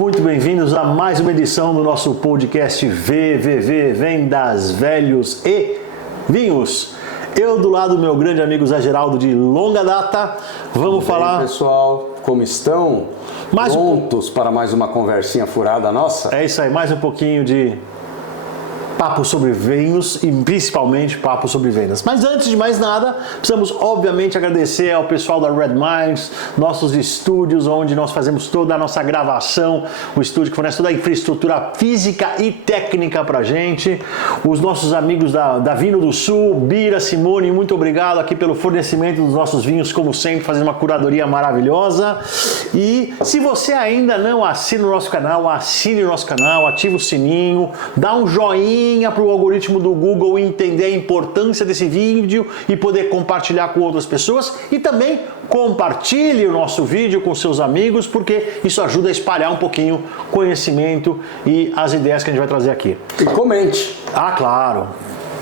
muito bem-vindos a mais uma edição do nosso podcast VVV, Vendas, Velhos e Vinhos. Eu do lado do meu grande amigo Zé Geraldo de longa data, vamos falar... E aí, pessoal, como estão? Prontos para mais uma conversinha furada nossa? É isso aí, mais um pouquinho de papo sobre vinhos e principalmente papo sobre vendas. Mas antes de mais nada, precisamos obviamente agradecer ao pessoal da Red Minds, nossos estúdios onde nós fazemos toda a nossa gravação, o estúdio que fornece toda a infraestrutura física e técnica pra gente, os nossos amigos da Vinho do Sul, Bira, Simone, muito obrigado aqui pelo fornecimento dos nossos vinhos, como sempre, fazendo uma curadoria maravilhosa. E se você ainda não assina o nosso canal, assine o nosso canal, ative o sininho, dá um joinha para o algoritmo do Google entender a importância desse vídeo e poder compartilhar com outras pessoas, e também compartilhe o nosso vídeo com seus amigos, porque isso ajuda a espalhar um pouquinho conhecimento e as ideias que a gente vai trazer aqui. E comente. Ah, claro.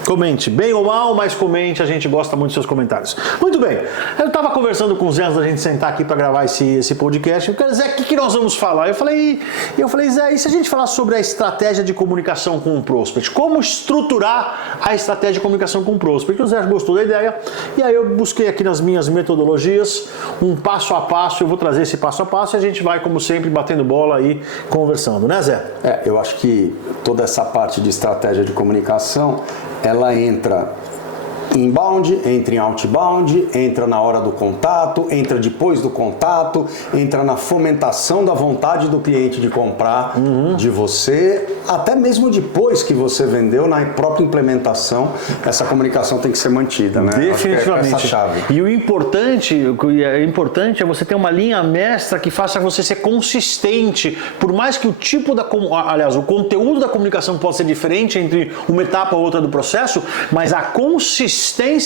Comente, bem ou mal, mas comente, a gente gosta muito dos seus comentários. Muito bem, eu estava conversando com o Zé antes da gente sentar aqui para gravar esse podcast. Eu quero dizer, o que nós vamos falar? Eu falei, Zé, e se a gente falar sobre a estratégia de comunicação com o prospect? Como estruturar a estratégia de comunicação com o prospect? O Zé gostou da ideia, e aí eu busquei aqui nas minhas metodologias um passo a passo, eu vou trazer esse passo a passo e a gente vai, como sempre, batendo bola e conversando, né, Zé? Eu acho que toda essa parte de estratégia de comunicação, ela entra inbound, entra em outbound, entra na hora do contato, entra depois do contato, entra na fomentação da vontade do cliente de comprar de você, até mesmo depois que você vendeu, na própria implementação, essa comunicação tem que ser mantida, né? Definitivamente. Essa chave. E o importante é você ter uma linha mestra que faça você ser consistente, por mais que o tipo o conteúdo da comunicação possa ser diferente entre uma etapa ou outra do processo, mas a consistência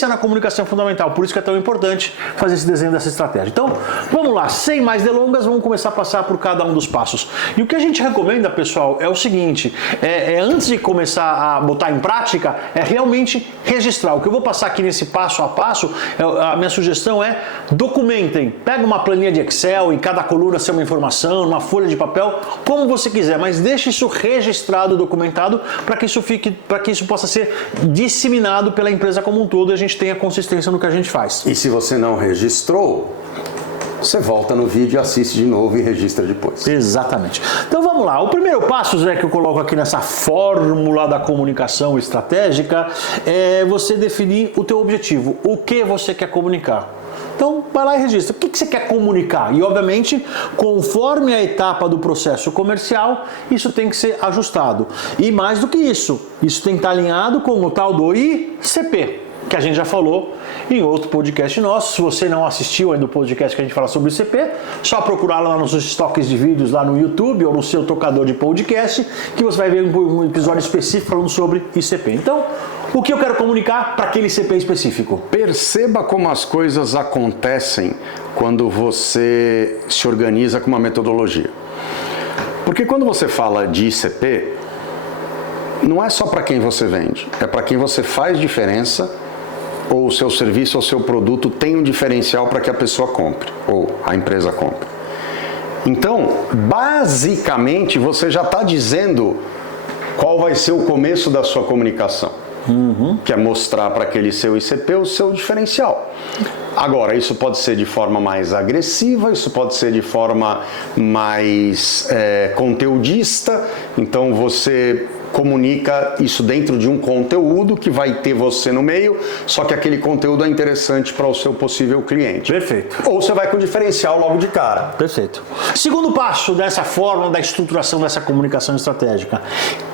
na comunicação é fundamental, por isso que é tão importante fazer esse desenho dessa estratégia. Então, vamos lá, sem mais delongas, vamos começar a passar por cada um dos passos. E o que a gente recomenda, pessoal, é o seguinte, antes de começar a botar em prática, é realmente registrar. O que eu vou passar aqui nesse passo a passo, a minha sugestão é documentem. Pega uma planilha de Excel, em cada coluna ser uma informação, uma folha de papel, como você quiser, mas deixe isso registrado, documentado, para que isso possa ser disseminado pela empresa como um todo e a gente tenha consistência no que a gente faz. E se você não registrou, você volta no vídeo, assiste de novo e registra depois. Exatamente. Então vamos lá. O primeiro passo, Zé, que eu coloco aqui nessa fórmula da comunicação estratégica é você definir o teu objetivo. O que você quer comunicar? Então, vai lá e registra. O que você quer comunicar? E, obviamente, conforme a etapa do processo comercial, isso tem que ser ajustado. E mais do que isso tem que estar alinhado com o tal do ICP, que a gente já falou em outro podcast nosso. Se você não assistiu ainda o podcast que a gente fala sobre o ICP, só procurar lá nos estoques de vídeos lá no YouTube ou no seu tocador de podcast, que você vai ver um episódio específico falando sobre ICP. Então, o que eu quero comunicar para aquele ICP específico? Perceba como as coisas acontecem quando você se organiza com uma metodologia. Porque quando você fala de ICP, não é só para quem você vende, é para quem você faz diferença, ou o seu serviço ou o seu produto tem um diferencial para que a pessoa compre, ou a empresa compre. Então, basicamente, você já está dizendo qual vai ser o começo da sua comunicação, que é mostrar para aquele seu ICP o seu diferencial. Agora, isso pode ser de forma mais agressiva, isso pode ser de forma mais conteudista, então você comunica isso dentro de um conteúdo que vai ter você no meio, só que aquele conteúdo é interessante para o seu possível cliente. Perfeito. Ou você vai com diferencial logo de cara. Perfeito. Segundo passo dessa fórmula da estruturação dessa comunicação estratégica.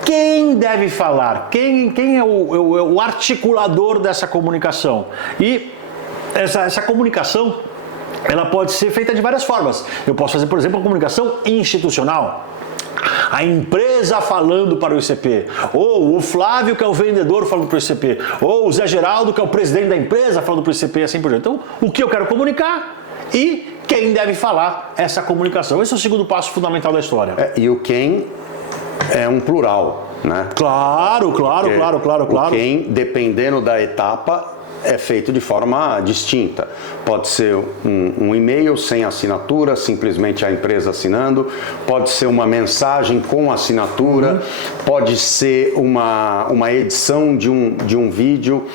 Quem deve falar? Quem é o articulador dessa comunicação? E essa comunicação, ela pode ser feita de várias formas. Eu posso fazer, por exemplo, uma comunicação institucional. A empresa falando para o ICP, ou o Flávio, que é o vendedor, falando para o ICP, ou o Zé Geraldo, que é o presidente da empresa, falando para o ICP, assim por diante. Então, o que eu quero comunicar e quem deve falar essa comunicação. Esse é o segundo passo fundamental da história. E o quem é um plural, né? Claro. O quem, dependendo da etapa, é feito de forma distinta. Pode ser um e-mail sem assinatura, simplesmente a empresa assinando, pode ser uma mensagem com assinatura, pode ser uma edição de um vídeo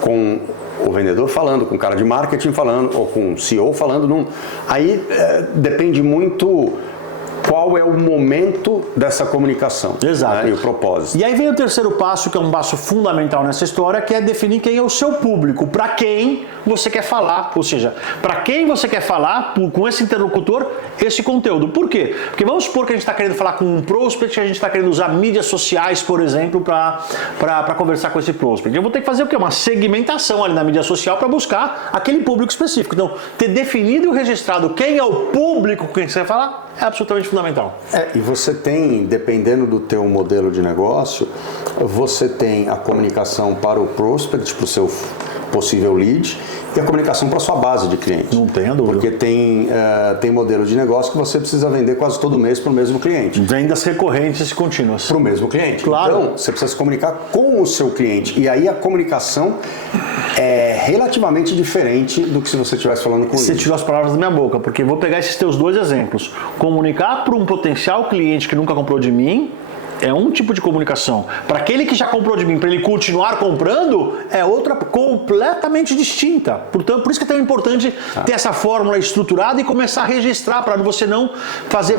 com o vendedor falando, com o cara de marketing falando, ou com o CEO falando. Aí depende muito qual é o momento dessa comunicação. Exato. Né, e o propósito. E aí vem o terceiro passo, que é um passo fundamental nessa história, que é definir quem é o seu público, para quem você quer falar, ou seja, para quem você quer falar com esse interlocutor, esse conteúdo. Por quê? Porque vamos supor que a gente está querendo falar com um prospect, a gente está querendo usar mídias sociais, por exemplo, para conversar com esse prospect. Eu vou ter que fazer o quê? Uma segmentação ali na mídia social para buscar aquele público específico. Então, ter definido e registrado quem é o público com quem você vai falar é absolutamente fundamental. E você tem, dependendo do teu modelo de negócio, você tem a comunicação para o prospect, para o seu possível lead, e a comunicação para a sua base de clientes. Não tenha dúvida. Porque tem modelo de negócio que você precisa vender quase todo mês para o mesmo cliente. Vendas recorrentes e contínuas. Para o mesmo cliente. Claro. Então, você precisa se comunicar com o seu cliente. E aí a comunicação é relativamente diferente do que se você estivesse falando com ele. Você tirou as palavras da minha boca, porque eu vou pegar esses teus dois exemplos. Comunicar para um potencial cliente que nunca comprou de mim é um tipo de comunicação. Para aquele que já comprou de mim, para ele continuar comprando, é outra completamente distinta. Portanto, por isso que é tão importante ter essa fórmula estruturada e começar a registrar, para você não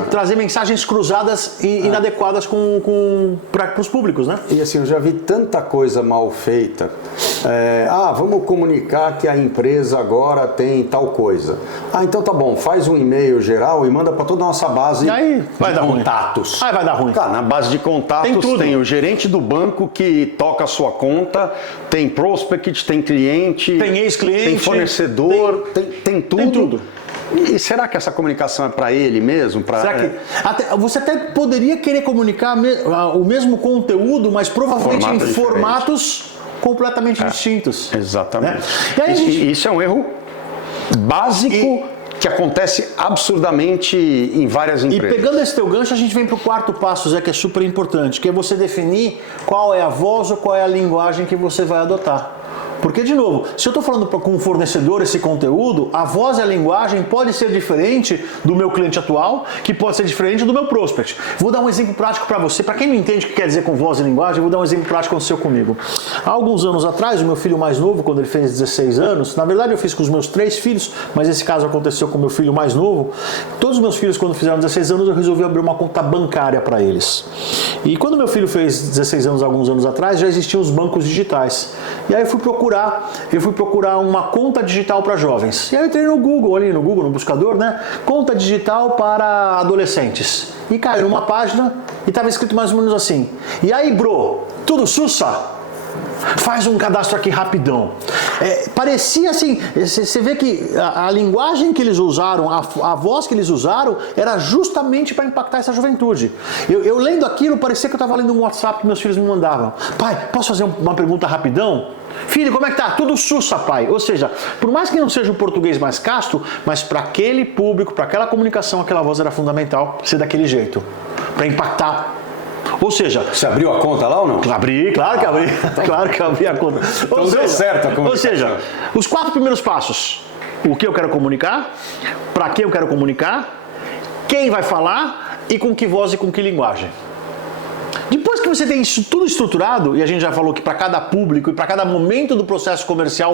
trazer mensagens cruzadas e inadequadas para os públicos, né? E assim, eu já vi tanta coisa mal feita. Vamos comunicar que a empresa agora tem tal coisa. Então tá bom, faz um e-mail geral e manda para toda a nossa base aí vai de dar contatos. Aí vai dar ruim. Cara, na base de contatos tem o gerente do banco que toca a sua conta, tem prospect, tem cliente, tem ex-cliente, tem fornecedor, tem tudo. Tem tudo. E será que essa comunicação é para ele mesmo? Será que você até poderia querer comunicar o mesmo conteúdo, mas provavelmente em formatos completamente distintos. Exatamente. Né? E aí isso é um erro básico que acontece absurdamente em várias empresas. E pegando esse teu gancho, a gente vem para o quarto passo, Zé, que é super importante, que é você definir qual é a voz ou qual é a linguagem que você vai adotar. Porque, de novo, se eu estou falando com um fornecedor esse conteúdo, a voz e a linguagem pode ser diferente do meu cliente atual, que pode ser diferente do meu prospect. Vou dar um exemplo prático para você. Para quem não entende o que quer dizer com voz e linguagem, eu vou dar um exemplo prático que aconteceu comigo. Há alguns anos atrás, o meu filho mais novo, quando ele fez 16 anos, na verdade eu fiz com os meus 3 filhos, mas esse caso aconteceu com o meu filho mais novo. Todos os meus filhos, quando fizeram 16 anos, eu resolvi abrir uma conta bancária para eles. E quando meu filho fez 16 anos, alguns anos atrás, já existiam os bancos digitais. E aí eu fui procurar uma conta digital para jovens. E aí eu entrei no Google, no buscador, né? Conta digital para adolescentes. E caiu numa página e estava escrito mais ou menos assim: e aí, bro, tudo sussa? Faz um cadastro aqui rapidão. Parecia assim, você vê que a linguagem que eles usaram, a voz que eles usaram, era justamente para impactar essa juventude. Eu lendo aquilo, parecia que eu estava lendo um WhatsApp que meus filhos me mandavam. Pai, posso fazer uma pergunta rapidão? Filho, como é que tá? Tudo sussa, pai. Ou seja, por mais que não seja o português mais casto, mas para aquele público, para aquela comunicação, aquela voz era fundamental ser daquele jeito, para impactar. Ou seja, você abriu a conta lá ou não? Abri, claro que abri. Claro que abri a conta. Então deu certo a comunicação. Ou seja, os 4 primeiros passos: o que eu quero comunicar, para quem eu quero comunicar, quem vai falar e com que voz e com que linguagem. Depois que você tem isso tudo estruturado, e a gente já falou que para cada público e para cada momento do processo comercial,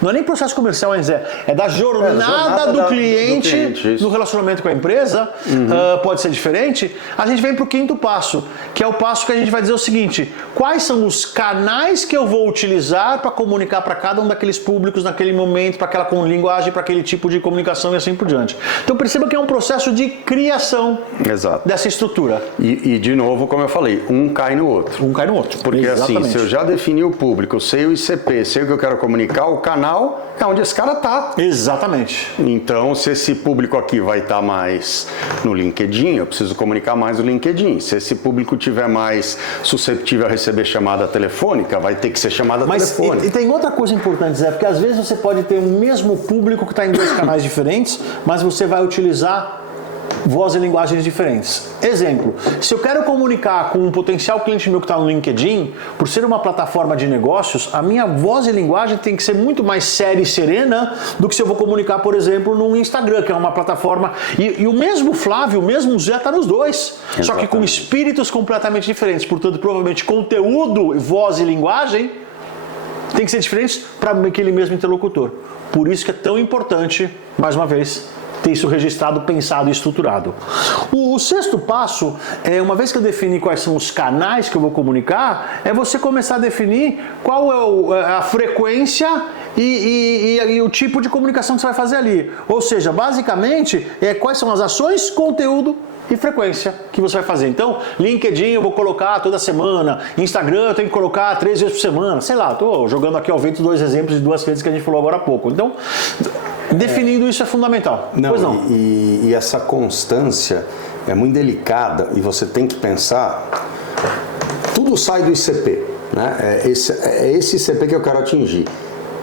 não é nem processo comercial, é da jornada do cliente no relacionamento com a empresa, pode ser diferente, a gente vem para o quinto passo, que é o passo que a gente vai dizer o seguinte: quais são os canais que eu vou utilizar para comunicar para cada um daqueles públicos naquele momento, para aquela linguagem, para aquele tipo de comunicação e assim por diante. Então perceba que é um processo de criação dessa estrutura. E de novo, como eu falei, um cai no outro. Um cai no outro. Porque exatamente. Assim, se eu já defini o público, sei o ICP, sei o que eu quero comunicar, o canal é onde esse cara está. Exatamente. Então, se esse público aqui vai estar mais no LinkedIn, eu preciso comunicar mais no LinkedIn. Se esse público tiver mais susceptível a receber chamada telefônica, vai ter que ser chamada telefônica. E tem outra coisa importante, Zé, porque às vezes você pode ter o mesmo público que está em 2 canais diferentes, mas você vai utilizar voz e linguagens diferentes. Exemplo, se eu quero comunicar com um potencial cliente meu que está no LinkedIn, por ser uma plataforma de negócios, a minha voz e linguagem tem que ser muito mais séria e serena do que se eu vou comunicar, por exemplo, no Instagram, que é uma plataforma... E o mesmo Flávio, o mesmo Zé está nos dois, só que com espíritos completamente diferentes. Portanto, provavelmente conteúdo, voz e linguagem tem que ser diferentes para aquele mesmo interlocutor. Por isso que é tão importante, mais uma vez, ter isso registrado, pensado e estruturado. O sexto passo, uma vez que eu defini quais são os canais que eu vou comunicar, é você começar a definir qual é a frequência e o tipo de comunicação que você vai fazer ali. Ou seja, basicamente, quais são as ações, conteúdo e frequência que você vai fazer. Então, LinkedIn eu vou colocar toda semana, Instagram eu tenho que colocar 3 vezes por semana, sei lá, estou jogando aqui ao vento 2 exemplos de 2 redes que a gente falou agora há pouco. Então, definindo isso é fundamental. Pois não. E essa constância é muito delicada e você tem que pensar, tudo sai do ICP, né? É esse ICP que eu quero atingir.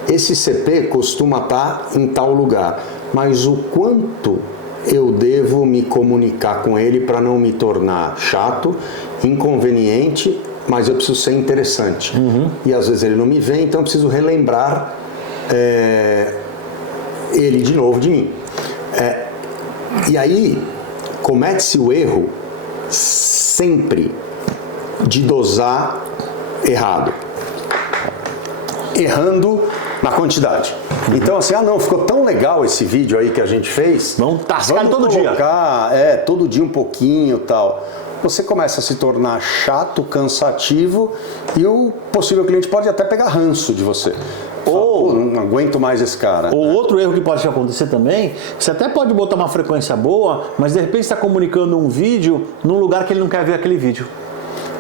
Esse ICP costuma estar em tal lugar, mas o quanto eu devo me comunicar com ele para não me tornar chato, inconveniente, mas eu preciso ser interessante. E às vezes ele não me vê, então eu preciso relembrar ele de novo de mim. E aí comete-se o erro sempre de dosar errado, errando na quantidade. Então assim, não, ficou tão legal esse vídeo aí que a gente fez. Vamos tascar todo dia. Todo dia um pouquinho e tal. Você começa a se tornar chato, cansativo e o possível cliente pode até pegar ranço de você. Ou não aguento mais esse cara. Ou outro erro que pode acontecer também, você até pode botar uma frequência boa, mas de repente está comunicando um vídeo num lugar que ele não quer ver aquele vídeo.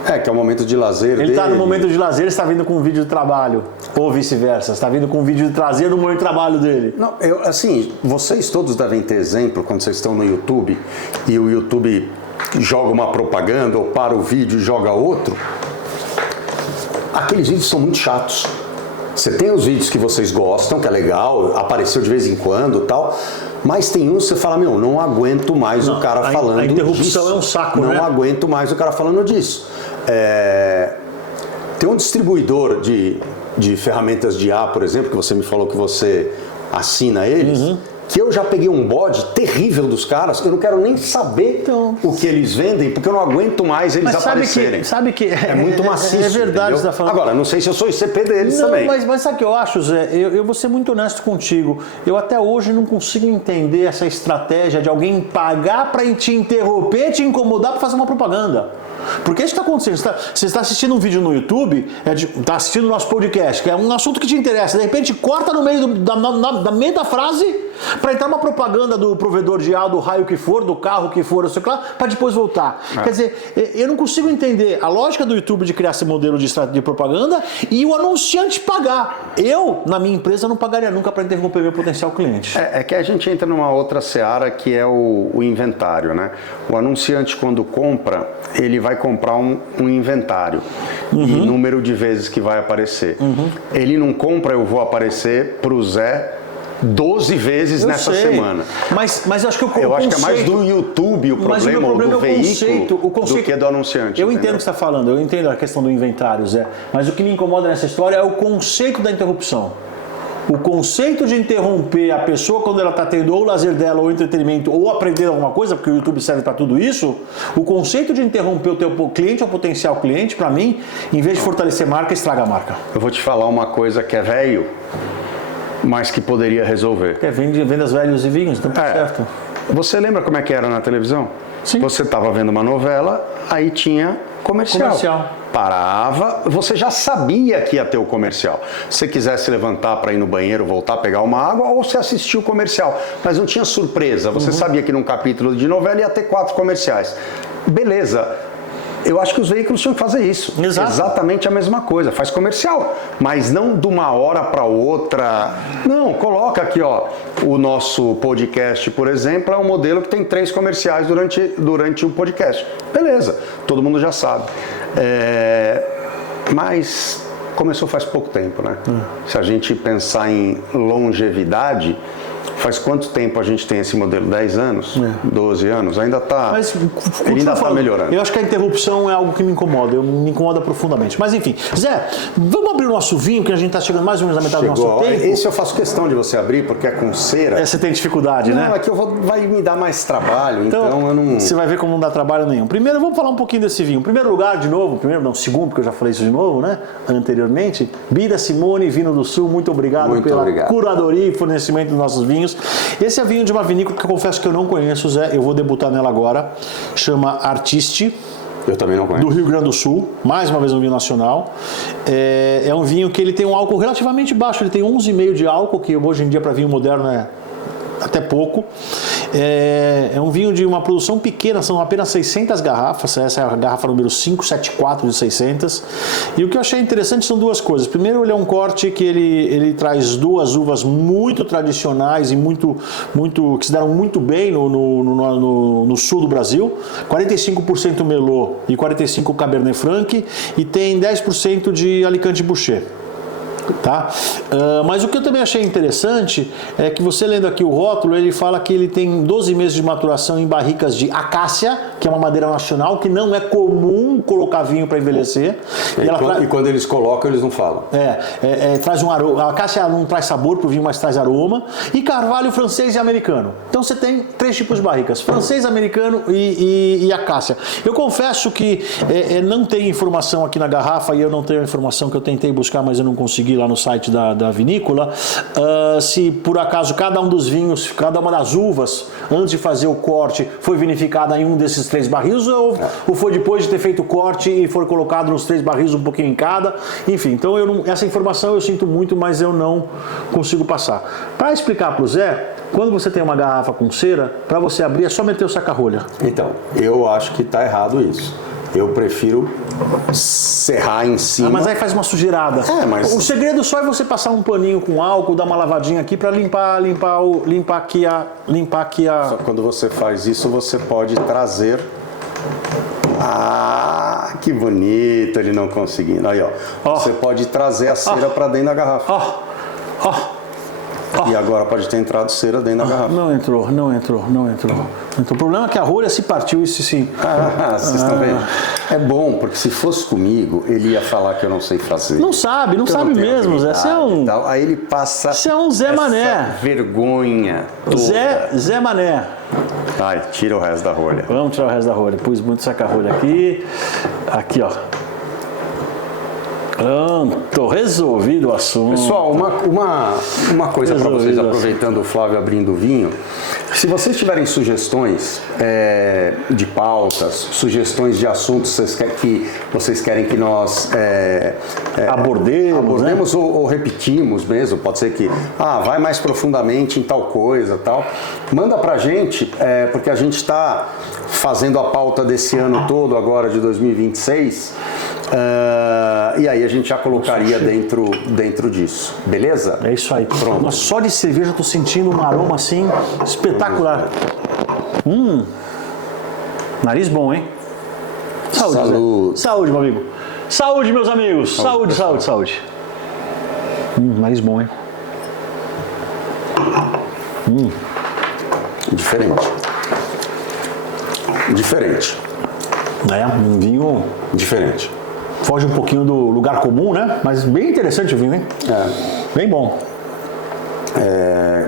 Que é o momento de lazer dele. Ele está no momento de lazer, está vindo com um vídeo de trabalho. Ou vice-versa, está vindo com um vídeo de trazer no momento de trabalho dele. Não, vocês todos devem ter exemplo quando vocês estão no YouTube e o YouTube joga uma propaganda ou para o vídeo e joga outro. Aqueles vídeos são muito chatos. Você tem os vídeos que vocês gostam, que é legal, apareceu de vez em quando e tal, mas tem uns que você fala, não aguento mais o cara falando disso. A interrupção é um saco, né? Não aguento mais o cara falando disso. Tem um distribuidor de ferramentas de IA, por exemplo, que você me falou que você assina eles, que eu já peguei um bode terrível dos caras, eu não quero nem saber o que eles vendem, porque eu não aguento mais eles aparecerem. Sabe que é muito maciço. É verdade, você tá falando. Agora, não sei se eu sou ICP deles também. Mas sabe o que eu acho, Zé? Eu vou ser muito honesto contigo. Eu até hoje não consigo entender essa estratégia de alguém pagar para te interromper, te incomodar para fazer uma propaganda. Porque isso está acontecendo. Você está assistindo um vídeo no YouTube, está assistindo o nosso podcast, que é um assunto que te interessa. De repente, corta no meio da meio da frase para entrar uma propaganda do provedor de áudio, do raio que for, do carro que for, sei lá, para depois voltar. Quer dizer, eu não consigo entender a lógica do YouTube de criar esse modelo de propaganda e o anunciante pagar. Eu, na minha empresa, não pagaria nunca para interromper meu potencial cliente. É que a gente entra numa outra seara que é o inventário, né? O anunciante, quando compra, ele vai comprar um inventário e número de vezes que vai aparecer. Ele não compra, eu vou aparecer para o Zé 12 vezes nessa semana. Mas eu acho que eu acho que é mais do YouTube o problema ou do veículo do que do anunciante. Eu entendo o que você está falando, eu entendo a questão do inventário, Zé. Mas o que me incomoda nessa história é o conceito da interrupção. O conceito de interromper a pessoa quando ela está tendo ou o lazer dela, ou o entretenimento, ou aprender alguma coisa, porque o YouTube serve para tudo isso, o conceito de interromper o teu cliente ou potencial cliente, para mim, em vez de fortalecer marca, estraga a marca. Eu vou te falar uma coisa que é velho, mas que poderia resolver. Vendas velhos e vinhos, então tá certo. Você lembra como é que era na televisão? Sim. Você estava vendo uma novela, aí tinha comercial. Parava, você já sabia que ia ter o comercial. Se você quisesse levantar para ir no banheiro, voltar, pegar uma água, ou você assistia o comercial. Mas não tinha surpresa, você sabia que num capítulo de novela ia ter 4 comerciais. Beleza. Eu acho que os veículos tinham que fazer isso. Exato. Exatamente a mesma coisa. Faz comercial, mas não de uma hora para outra. Não, coloca aqui, ó, o nosso podcast, por exemplo, é um modelo que tem 3 comerciais durante o podcast. Beleza, todo mundo já sabe. Mas começou faz pouco tempo, né? Se a gente pensar em longevidade, Faz quanto tempo a gente tem esse modelo? 10 anos? 12 anos? Ainda está. Mas Ele ainda está melhorando. Eu acho que a interrupção é algo que me incomoda, me incomoda profundamente. Mas enfim, Zé, vamos abrir o nosso vinho, que a gente está chegando mais ou menos na metade do nosso tempo. Esse eu faço questão de você abrir, porque é com cera. Você tem dificuldade, né? Não, é que vai me dar mais trabalho, então eu não... Você vai ver como não dá trabalho nenhum. Primeiro, vamos falar um pouquinho desse vinho. Em primeiro lugar, de novo, segundo, porque eu já falei isso de novo, né? Anteriormente, Bira Simone, Vinho do Sul, muito obrigado pela curadoria e fornecimento dos nossos vinhos. Esse é vinho de uma vinícola que eu confesso que eu não conheço, Zé, eu vou debutar nela agora. Chama Artiste. Eu também não conheço. Do Rio Grande do Sul, mais uma vez um vinho nacional. É um vinho que ele tem um álcool relativamente baixo, ele tem 11,5 de álcool, que hoje em dia para vinho moderno é até pouco. É um vinho de uma produção pequena, são apenas 600 garrafas, essa é a garrafa número 574 de 600. E o que eu achei interessante são duas coisas. Primeiro, ele é um corte que ele traz duas uvas muito tradicionais e que se deram muito bem no sul do Brasil, 45% Merlot e 45% Cabernet Franc, e tem 10% de Alicante Bouschet. Tá? Mas o que eu também achei interessante é que você lendo aqui o rótulo, ele fala que ele tem 12 meses de maturação em barricas de acácia, que é uma madeira nacional, que não é comum colocar vinho para envelhecer. E quando eles colocam, eles não falam. Traz um aroma. A acácia não traz sabor para o vinho, mas traz aroma. E carvalho francês e americano. Então você tem 3 tipos de barricas: francês, americano e acácia. Eu confesso que não tem informação aqui na garrafa, e eu não tenho a informação que eu tentei buscar, mas eu não consegui lá no site da vinícola, se por acaso cada um dos vinhos, cada uma das uvas, antes de fazer o corte, foi vinificada em um desses 3 barris, ou foi depois de ter feito o corte e foi colocado nos 3 barris, um pouquinho em cada. Enfim, então essa informação eu sinto muito, mas eu não consigo passar. Para explicar para o Zé, quando você tem uma garrafa com cera, para você abrir é só meter o saca-rolha. Então, eu acho que está errado isso. Eu prefiro serrar em cima. Mas aí faz uma sujeirada. Mas... O segredo só é você passar um paninho com álcool, dar uma lavadinha aqui para limpar aqui a. Só que quando você faz isso, você pode trazer. Ah, que bonito, ele não conseguindo. Aí, ó. Você pode trazer a cera para dentro da garrafa. E agora pode ter entrado cera dentro da garrafa. Não entrou. O problema é que a rolha se partiu e se... Vocês estão vendo? É bom, porque se fosse comigo, ele ia falar que eu não sei fazer. Não sabe mesmo, Zé. Você é um... Aí ele passa... Você é um Zé Mané. Vergonha toda. Zé Mané. Ai, tira o resto da rolha. Vamos tirar o resto da rolha. Pus muito saca-rolha aqui. Aqui, ó. Pronto, resolvido o assunto. Pessoal, uma coisa para vocês, aproveitando o Flávio abrindo o vinho. Se vocês tiverem sugestões de pautas, sugestões de assuntos que vocês querem que nós abordemos, né? ou repetimos mesmo, pode ser que vai mais profundamente em tal coisa, tal. Manda pra gente, porque a gente está fazendo a pauta desse ano todo, agora de 2026, e aí a gente já colocaria dentro disso, beleza? É isso aí. Pronto. Mas só de cerveja eu tô sentindo um aroma assim espetacular. Nariz bom, hein? Saúde. Saúde, meu amigo. Saúde, meus amigos. Saúde. Nariz bom, hein? Diferente. Um vinho diferente. Foge um pouquinho do lugar comum, né? Mas bem interessante o vinho, hein? Bem bom.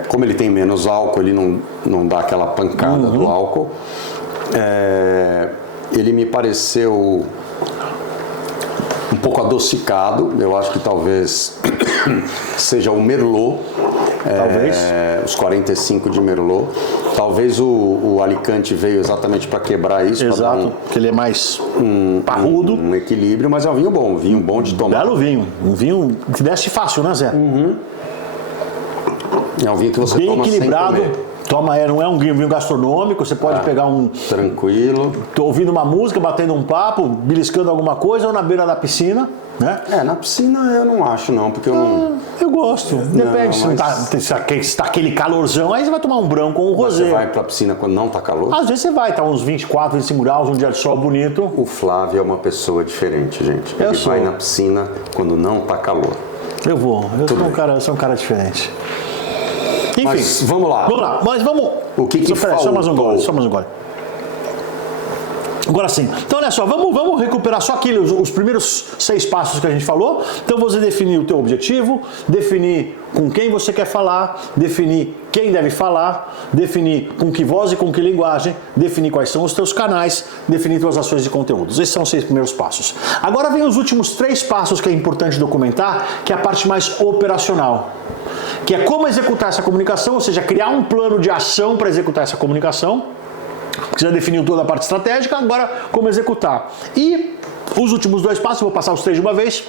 Como ele tem menos álcool, ele não dá aquela pancada do álcool. Ele me pareceu um pouco adocicado. Eu acho que talvez seja o Merlot. Talvez. Os 45 de Merlot. Talvez o Alicante veio exatamente para quebrar isso. Exato, porque ele é mais parrudo. Um equilíbrio, mas é um vinho bom de tomar. Belo vinho. Um vinho que desce fácil, né, Zé? É um vinho que você bem toma equilibrado. sem comer. Não é um vinho gastronômico, você pode pegar tranquilo. Tô ouvindo uma música, batendo um papo, beliscando alguma coisa, ou na beira da piscina, né? Na piscina eu não acho não, porque eu não... Eu gosto, depende, se tá aquele calorzão, aí você vai tomar um branco ou um rosé. Você vai pra piscina quando não tá calor? Às vezes você vai, tá uns 24, 25 graus, um dia de sol bonito. O Flávio é uma pessoa diferente, gente. Ele vai na piscina quando não tá calor. Eu sou um cara diferente. Enfim, Mas vamos lá. Vamos lá, mas vamos... O que Peraí, só mais um faltou? gole, só mais um gole. Agora sim. Então, olha só, vamos recuperar só aqui os primeiros 6 passos que a gente falou. Então, você definir o teu objetivo, definir com quem você quer falar, definir quem deve falar, definir com que voz e com que linguagem, definir quais são os teus canais, definir tuas ações de conteúdos. Esses são os 6 primeiros passos. Agora vem os últimos 3 passos que é importante documentar, que é a parte mais operacional. Que é como executar essa comunicação, ou seja, criar um plano de ação para executar essa comunicação. Você já definiu toda a parte estratégica, agora como executar. E os últimos 2 passos, eu vou passar os 3 de uma vez,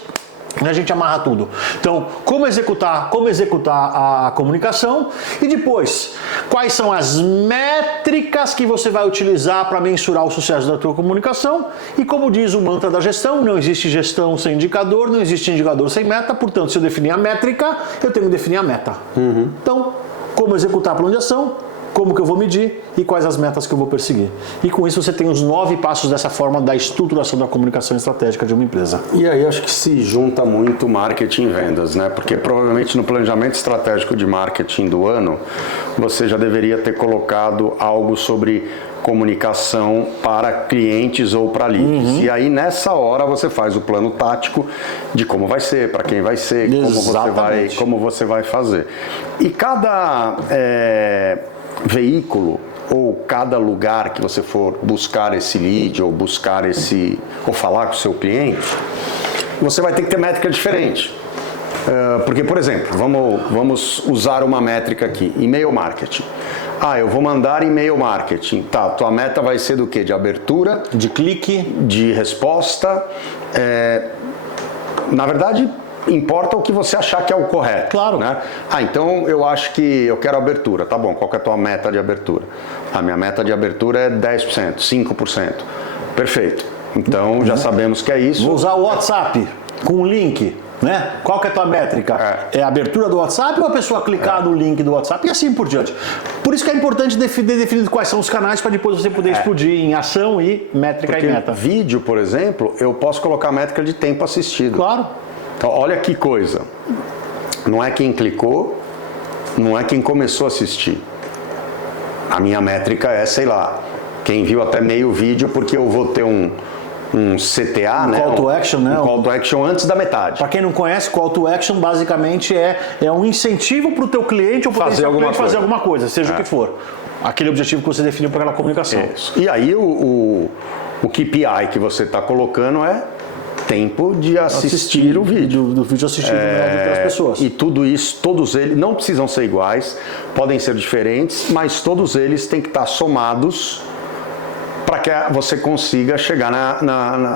e a gente amarra tudo. Então, como executar a comunicação e depois, quais são as métricas que você vai utilizar para mensurar o sucesso da tua comunicação e como diz o mantra da gestão, não existe gestão sem indicador, não existe indicador sem meta, portanto, se eu definir a métrica, eu tenho que definir a meta. Então, como executar a plano de ação, como que eu vou medir e quais as metas que eu vou perseguir. E com isso você tem os 9 passos dessa forma da estruturação da comunicação estratégica de uma empresa. E aí acho que se junta muito marketing e vendas, né? Porque provavelmente no planejamento estratégico de marketing do ano, você já deveria ter colocado algo sobre comunicação para clientes ou para leads. E aí nessa hora você faz o plano tático de como vai ser, para quem vai ser, como você vai fazer. E cada veículo ou cada lugar que você for buscar esse lead ou ou falar com o seu cliente, você vai ter que ter métrica diferente. Porque, por exemplo, vamos usar uma métrica aqui, e-mail marketing. Eu vou mandar e-mail marketing. Tá, tua meta vai ser do quê? De abertura, de clique, de resposta. Na verdade, importa o que você achar que é o correto. Claro. Né? Então eu acho que eu quero abertura. Tá bom, qual que é a tua meta de abertura? A minha meta de abertura é 10%, 5%. Perfeito. Então já sabemos que é isso. Vou usar o WhatsApp com um link. Né? Qual que é a tua métrica? É a abertura do WhatsApp ou a pessoa clicar no link do WhatsApp e assim por diante. Por isso que é importante definir quais são os canais para depois você poder explodir em ação e métrica. Porque e meta. Vídeo, por exemplo, eu posso colocar métrica de tempo assistido. Claro. Então, olha que coisa. Não é quem clicou, não é quem começou a assistir. A minha métrica é, sei lá, quem viu até meio vídeo, porque eu vou ter um CTA, né? Call to action, né? Um call to action antes da metade. Para quem não conhece, call to action basicamente é um incentivo para o teu cliente ou para o cliente fazer alguma coisa, seja o que for. Aquele objetivo que você definiu para aquela comunicação. Isso. E aí o KPI que você está colocando é tempo de assistir o vídeo. Do vídeo assistido pelas pessoas. E tudo isso, todos eles não precisam ser iguais, podem ser diferentes, mas todos eles têm que estar somados para que você consiga chegar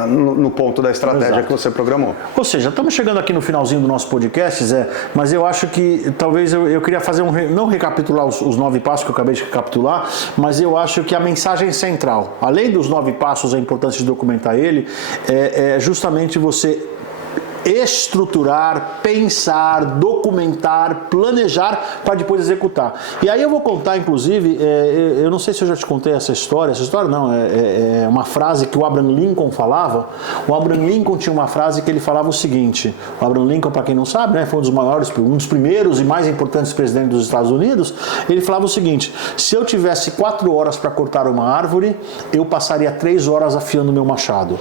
no ponto da estratégia que você programou. Ou seja, estamos chegando aqui no finalzinho do nosso podcast, Zé, mas eu acho que talvez eu queria fazer não recapitular os 9 passos que eu acabei de recapitular, mas eu acho que a mensagem central, além dos 9 passos, a importância de documentar ele, é justamente você estruturar, pensar, documentar, planejar para depois executar. E aí eu vou contar, inclusive, eu não sei se eu já te contei essa história não, é uma frase que o Abraham Lincoln falava. O Abraham Lincoln tinha uma frase que ele falava o seguinte, o Abraham Lincoln, para quem não sabe, né, foi um dos primeiros e mais importantes presidentes dos Estados Unidos, ele falava o seguinte: se eu tivesse 4 horas para cortar uma árvore, eu passaria 3 horas afiando meu machado.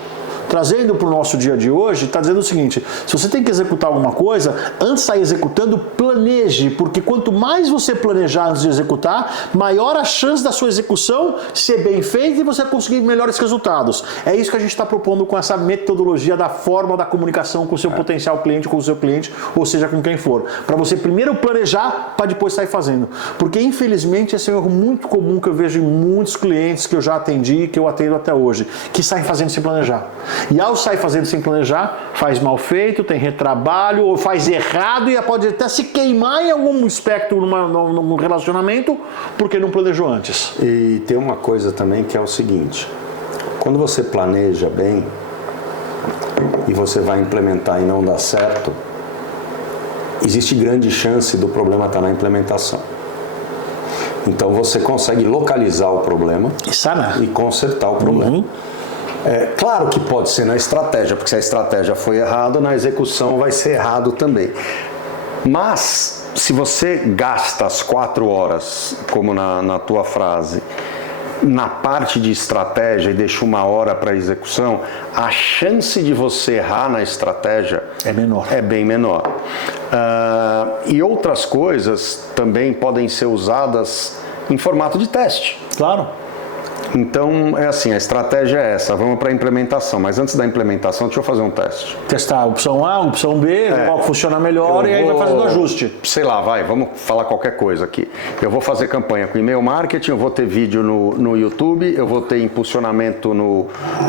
Trazendo para o nosso dia de hoje, está dizendo o seguinte: se você tem que executar alguma coisa, antes de sair executando, planeje, porque quanto mais você planejar antes de executar, maior a chance da sua execução ser bem feita e você conseguir melhores resultados. É isso que a gente está propondo com essa metodologia da forma da comunicação com o seu potencial cliente, com o seu cliente, ou seja, com quem for. Para você primeiro planejar, para depois sair fazendo. Porque infelizmente esse é um erro muito comum que eu vejo em muitos clientes que eu já atendi, que eu atendo até hoje, que saem fazendo sem planejar. E ao sair fazendo sem planejar, faz mal feito, tem retrabalho, ou faz errado e pode até se queimar em algum aspecto num relacionamento porque não planejou antes. E tem uma coisa também que é o seguinte: quando você planeja bem e você vai implementar e não dá certo, existe grande chance do problema estar na implementação. Então você consegue localizar o problema e consertar o problema. Claro que pode ser na estratégia, porque se a estratégia foi errada, na execução vai ser errado também. Mas se você gasta as 4 horas, como na tua frase, na parte de estratégia e deixa 1 hora para execução, a chance de você errar na estratégia é menor. É bem menor. E outras coisas também podem ser usadas em formato de teste. Claro. Então, é assim, a estratégia é essa, vamos para a implementação, mas antes da implementação, deixa eu fazer um teste. Testar a opção A, a opção B, qual funciona melhor e aí vai fazendo ajuste. Sei lá, vamos falar qualquer coisa aqui. Eu vou fazer campanha com e-mail marketing, eu vou ter vídeo no YouTube, eu vou ter impulsionamento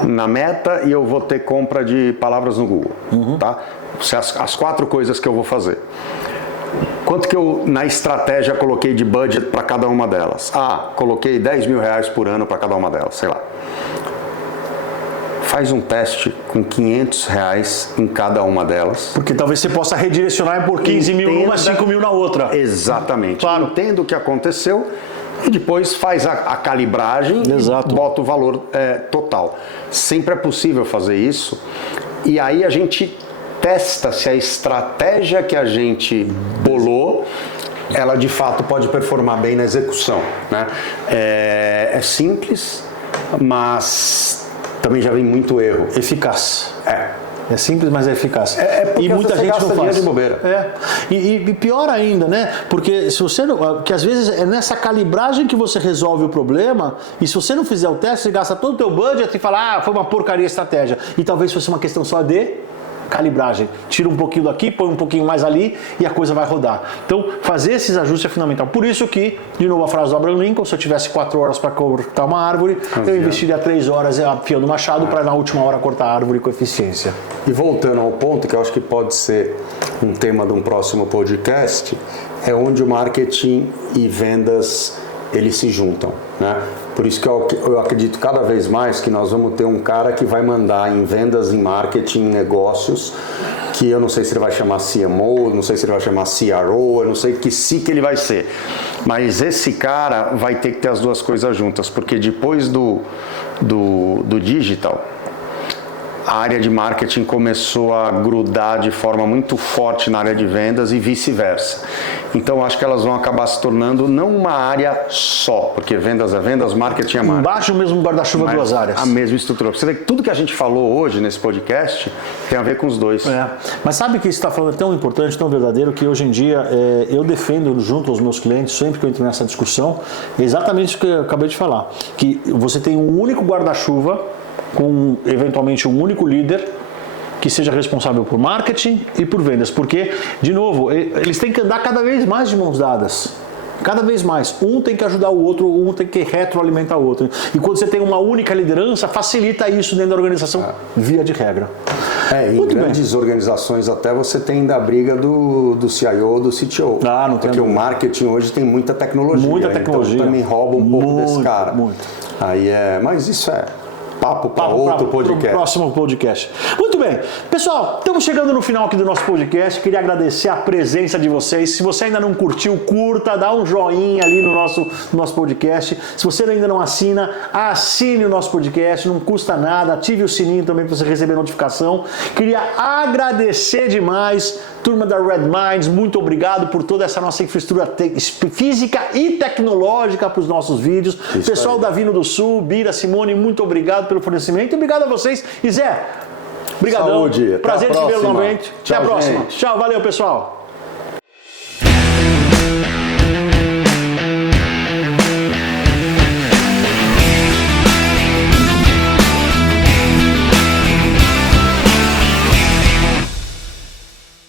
na Meta e eu vou ter compra de palavras no Google, tá? As 4 coisas que eu vou fazer. Quanto que eu, na estratégia, coloquei de budget para cada uma delas? Coloquei 10 mil reais por ano para cada uma delas, sei lá. Faz um teste com 500 reais em cada uma delas. Porque talvez você possa redirecionar por 15 mil numa, 5 mil na outra. Exatamente. Claro. Entenda o que aconteceu e depois faz a calibragem. Exato. E bota o valor total. Sempre é possível fazer isso. E aí a gente testa se a estratégia que a gente bolou, ela de fato pode performar bem na execução, né? É simples, mas também já vem muito erro. Eficaz. É simples, mas é eficaz. Porque e muita você gente gasta não dinheiro faz. de bobeira. E pior ainda, né? Porque se você não, que às vezes é nessa calibragem que você resolve o problema, e se você não fizer o teste, você gasta todo o teu budget e fala, foi uma porcaria a estratégia. E talvez fosse uma questão só de calibragem. Tira um pouquinho daqui, põe um pouquinho mais ali e a coisa vai rodar. Então, fazer esses ajustes é fundamental. Por isso que, de novo a frase do Abraham Lincoln, se eu tivesse 4 horas para cortar uma árvore, eu investiria 3 horas afiando o machado para na última hora cortar a árvore com eficiência. E voltando ao ponto, que eu acho que pode ser um tema de um próximo podcast, é onde o marketing e vendas eles se juntam, né? Por isso que eu acredito cada vez mais que nós vamos ter um cara que vai mandar em vendas, em marketing, em negócios, que eu não sei se ele vai chamar CMO, não sei se ele vai chamar CRO, eu não sei que ele vai ser. Mas esse cara vai ter que ter as duas coisas juntas, porque depois do digital, a área de marketing começou a grudar de forma muito forte na área de vendas e vice-versa. Então, acho que elas vão acabar se tornando não uma área só, porque vendas é vendas, marketing é marketing. Embaixo o mesmo guarda-chuva, duas áreas. A mesma estrutura. Você vê que tudo que a gente falou hoje nesse podcast tem a ver com os dois. Mas sabe que isso está falando é tão importante, tão verdadeiro, que hoje em dia eu defendo junto aos meus clientes, sempre que eu entro nessa discussão, exatamente isso que eu acabei de falar. Que você tem um único guarda-chuva, com eventualmente um único líder que seja responsável por marketing e por vendas, porque, de novo, eles têm que andar cada vez mais de mãos dadas. Cada vez mais. Um tem que ajudar o outro, um tem que retroalimentar o outro. E quando você tem uma única liderança, facilita isso dentro da organização, via de regra. Em grandes organizações até você tem da briga do CIO, do CTO. Não tem. Porque o marketing hoje tem muita tecnologia. Muita tecnologia. Então também rouba um pouco desse cara. Muito. Mas isso é papo para outro podcast. Próximo podcast. Muito bem. Pessoal, estamos chegando no final aqui do nosso podcast. Queria agradecer a presença de vocês. Se você ainda não curtiu, curta, dá um joinha ali no nosso podcast. Se você ainda não assina, assine o nosso podcast. Não custa nada. Ative o sininho também para você receber notificação. Queria agradecer demais, turma da Red Minds. Muito obrigado por toda essa nossa infraestrutura física e tecnológica para os nossos vídeos. Isso Pessoal aí. da Vino do Sul, Bira, Simone, muito obrigado pelo fornecimento. Obrigado a vocês. E Zé, brigadão. Saúde. Prazer Até a te ver próxima. novamente. Até a Tchau, próxima. gente. Tchau, valeu, pessoal.